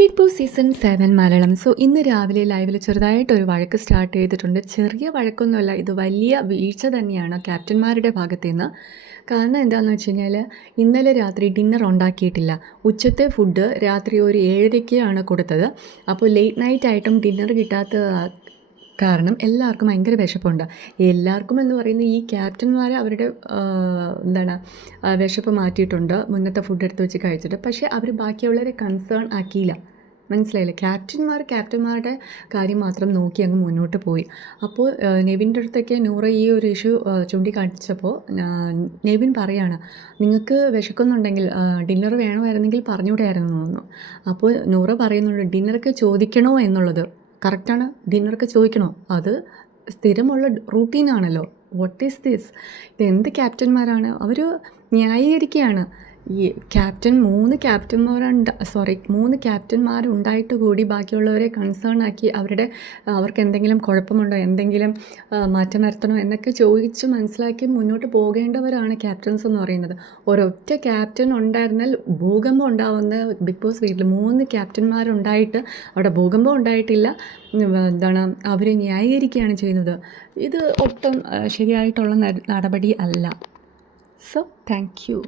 Big boss season 7 Malayalam. ഇന്ന് രാവിലെ ലൈവിൽ ചെറുതായിട്ടൊരു വഴക്ക് സ്റ്റാർട്ട് ചെയ്തിട്ടുണ്ട്. ചെറിയ വഴക്കൊന്നുമല്ല, ഇത് വലിയ വീഴ്ച തന്നെയാണ് ക്യാപ്റ്റന്മാരുടെ ഭാഗത്തു നിന്ന്. കാരണം എന്താണെന്ന് വെച്ച് കഴിഞ്ഞാൽ, ഇന്നലെ രാത്രി ഡിന്നർ ഉണ്ടാക്കിയിട്ടില്ല. ഉച്ചത്തെ ഫുഡ് രാത്രി ഒരു 7:30-ക്കാണ് കൊടുത്തത്. അപ്പോൾ ലേറ്റ് നൈറ്റായിട്ടും ഡിന്നർ കിട്ടാത്ത കാരണം എല്ലാവർക്കും ഭയങ്കര വിശപ്പുണ്ട്. എല്ലാവർക്കും എന്ന് പറയുന്നത് ഈ ക്യാപ്റ്റന്മാർ അവരുടെ വിശപ്പ് മാറ്റിയിട്ടുണ്ട് മുന്നത്തെ ഫുഡ് എടുത്ത് വെച്ച് കഴിച്ചിട്ട്. പക്ഷേ അവർ ബാക്കിയുള്ളവരെ കൺസേൺ ആക്കിയില്ല. മനസ്സിലായില്ലേ? ക്യാപ്റ്റന്മാരുടെ കാര്യം മാത്രം നോക്കി അങ്ങ് മുന്നോട്ട് പോയി. അപ്പോൾ നെവിൻ്റെ അടുത്തൊക്കെ നൂറ ഈ ഒരു ഇഷ്യൂ ചൂണ്ടിക്കാണിച്ചപ്പോൾ നെവിൻ പറയാണ്, നിങ്ങൾക്ക് വിശക്കുന്നുണ്ടെങ്കിൽ ഡിന്നർ വേണമായിരുന്നെങ്കിൽ പറഞ്ഞുകൂടെയായിരുന്നു തോന്നുന്നു. അപ്പോൾ നൂറ പറയുന്നുണ്ട്, ഡിന്നറൊക്കെ ചോദിക്കണോ എന്നുള്ളത് കറക്റ്റാണ്. ഡിന്നറൊക്കെ ചോദിക്കണോ? അത് സ്ഥിരമുള്ള റൂട്ടീനാണല്ലോ. What is this? ഇതെന്ത് ക്യാപ്റ്റന്മാരാണ്? അവർ ന്യായീകരിക്കുകയാണ്. ഈ മൂന്ന് ക്യാപ്റ്റന്മാരുണ്ടായിട്ട് കൂടി ബാക്കിയുള്ളവരെ കൺസേൺ ആക്കി അവർക്ക് എന്തെങ്കിലും കുഴപ്പമുണ്ടോ, എന്തെങ്കിലും മാറ്റം വരുത്തണോ എന്നൊക്കെ ചോദിച്ച് മനസ്സിലാക്കി മുന്നോട്ട് പോകേണ്ടവരാണ് ക്യാപ്റ്റൻസ് എന്ന് പറയുന്നത്. ഒരൊറ്റ ക്യാപ്റ്റൻ ഉണ്ടായിരുന്നാൽ ഭൂകമ്പം ഉണ്ടാവുന്ന ബിഗ് ബോസ് വീട്ടിൽ 3 ക്യാപ്റ്റന്മാരുണ്ടായിട്ട് അവിടെ ഭൂകമ്പം ഉണ്ടായിട്ടില്ല. അവരെ ന്യായീകരിക്കുകയാണ് ചെയ്യുന്നത്. ഇത് ഒട്ടും ശരിയായിട്ടുള്ള നടപടി അല്ല. Thank you.